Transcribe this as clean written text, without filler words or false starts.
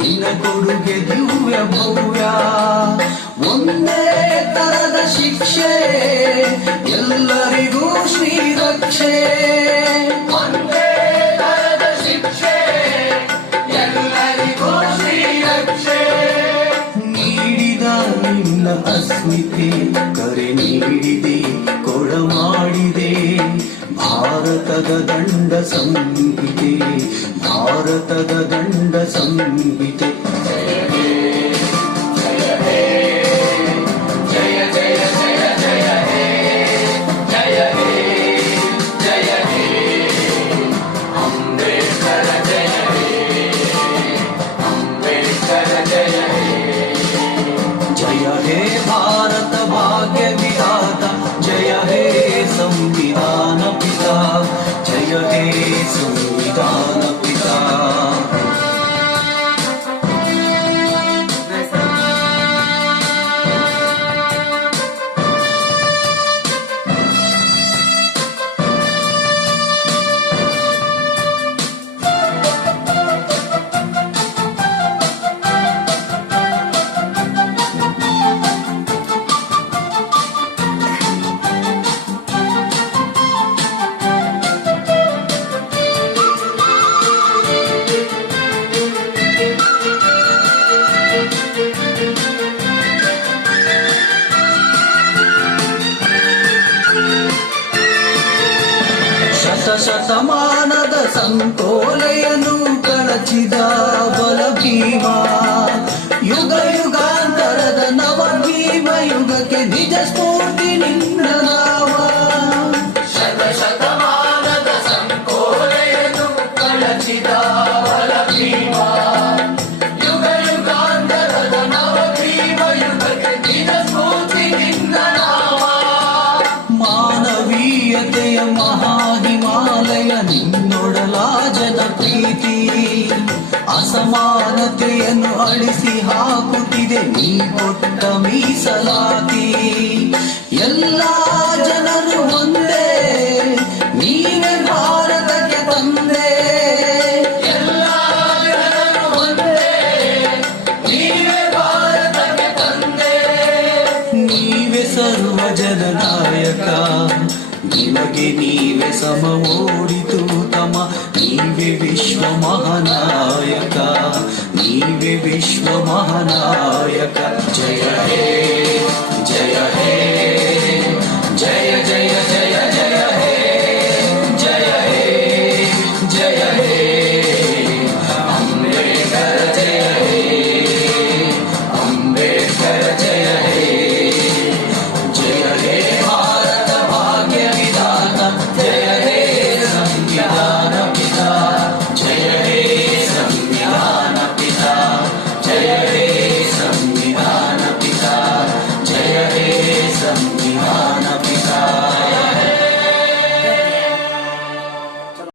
ನಿನ್ನ ಕೊಡುಗೆ ದಿವ್ಯ ಭವ್ಯ, ಒಂದೇ ತರದ ಶಿಕ್ಷೆ ಎಲ್ಲರಿಗೂ ಶ್ರೀರಕ್ಷೆ. ಒಂದೇ ತರದ ಶಿಕ್ಷೆ ಎಲ್ಲರಿಗೂ ಶ್ರೀರಕ್ಷೆ. ನೀಡಿದ ನಿನ್ನ ಅಸ್ಮಿತೆ ಕರೆ ನೀಡಿದೆ ಕೊಡ ಮಾಡಿದೆ. ಭಾರತದ ದಂಡ ಸಂಹಿತೆ, ಭಾರತದ ದಂಡ ಸಂಹಿತೆ. जय हे भारत भाग्य विधाता, जय हे संविधान पिता, जय हे संविधान पिता. ಶತಮಾನದ ಸಂಕೋಲೆಯನ್ನು ಕಳಚಿದ ಬಲ ಭೀಮ, ಯುಗ ಯುಗಾಂತರದ ನವ ಭೀಮ ಯುಗಕ್ಕೆ ನಿಜ ಸ್ಫೂರ್ತಿ ನಿನ್ನ ನಾವ. ಶತಮಾನದ ಸಂಕೋಲೆಯನ್ನು ಕಳಚಿದ ಬಲ ಭೀಮ, ಯುಗ ಯುಗಾಂತರದ ನವ ಭೀಮ ಯುಗಕ್ಕೆ ನಿಜ ಸ್ಫೂರ್ತಿ ನಿನ್ನ ನಾವ. ಮಾನವೀಯತೆಯ ಮಹಾಹಿಮಾಲಯ ನಿನ್ನೊಡಲ ಜನ ಪ್ರೀತಿ, ಅಸಮಾನತೆಯನ್ನು ಅಳಿಸಿ ಹಾಕುತ್ತಿದೆ ನೀ ಕೊಟ್ಟ ಮೀಸಲಾತಿ. ಎಲ್ಲ ಜನರು ಒಂದೇ, ನೀವೇ ಭಾರತಕ್ಕೆ ತಂದೆ. ಎಲ್ಲ ಜನರು ಒಂದೇ, ನೀವೇ ಭಾರತಕ್ಕೆ ತಂದೆ. ನೀವೇ ಸರ್ವ ಜನನಾಯಕ, ನಿಮಗೆ ನೀವೇ ಸಮ ಓಡಿತು ತಮ. ನೀವೇ ವಿಶ್ವ ಮಹಾನಾಯಕ, ನೀವೇ ವಿಶ್ವ ಮಹಾನಾಯಕ.